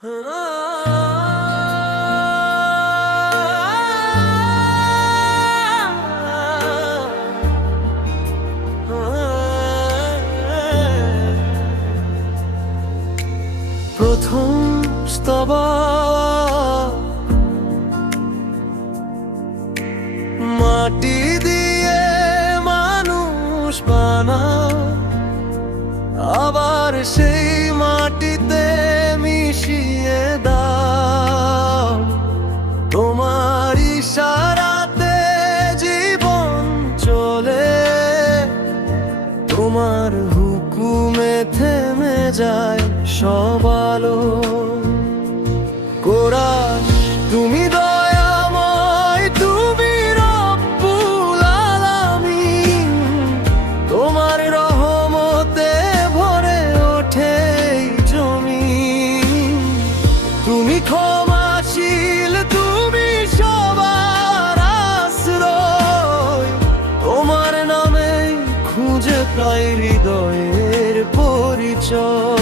প্রথম স্তবা মাটি দিয়ে মানুষ বানাও, আবার সেই মাটিতে মিশিয়ে দাও। তোমার ইশারাতে জীবন চলে, তোমার হুকুমে থেমে যায় সব আলো। কোরআন তুমি দয়াময়, তুমি রব্বুল আলামিন। তোমার রহমতে ভরে ওঠে জমিন। তুমি ক্ষমাশীল, তুমি সবার আশ্রয়। তোমার নামে খুঁজে পাই হৃদয়ের পরিচয়।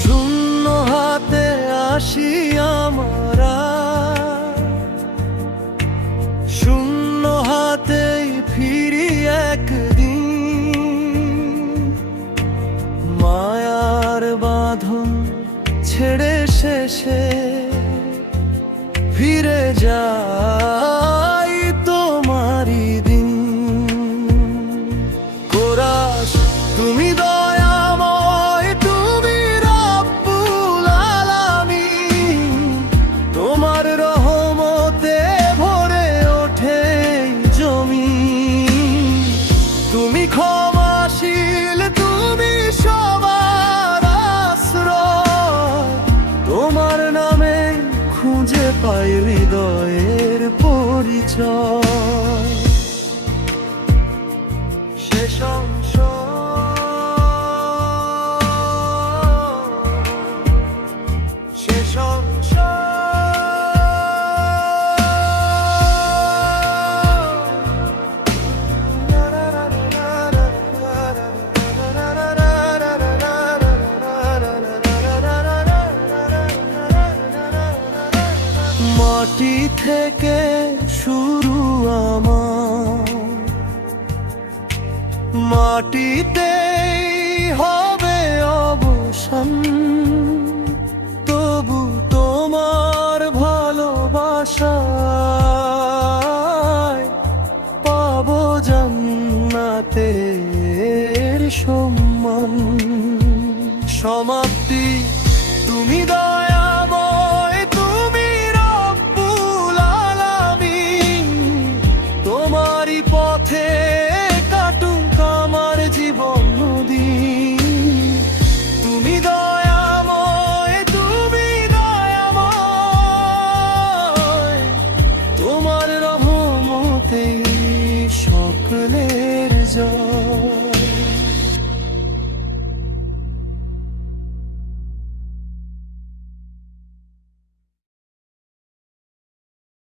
শূন্য হাতে আসি আমরা, শূন্য হাতেই ফিরি একদিন। মায়ার বাঁধন ছেড়ে শেষে ফিরে যাই তোমারই দিন। কোরাস তুমি দয়াময়, তুমি রব্বুল আলামিন। তোমার রহমতে ভরে ওঠে জমিন। তুমি ক্ষমাশীল, তুমি সবার আশ্রয়। তোমার নামে খুঁজে পাই হৃদয়ের পরিচয়। শেষ অংশ শেষ অংশ মাটি থেকে শুরু আমার, মাটিতেই হবে অবসান। তবু তোমার ভালোবাসায় পাবো জান্নাতের সম্মান। সমাপ্তি তুমি দয়াময়, তুমি রব্বুল আলামিন। তোমারই পথে কাটুক আমার জীবন নদী। তুমি দয়াময়, তুমি দয়াময়। তোমার রহমতেই সকলের জয়।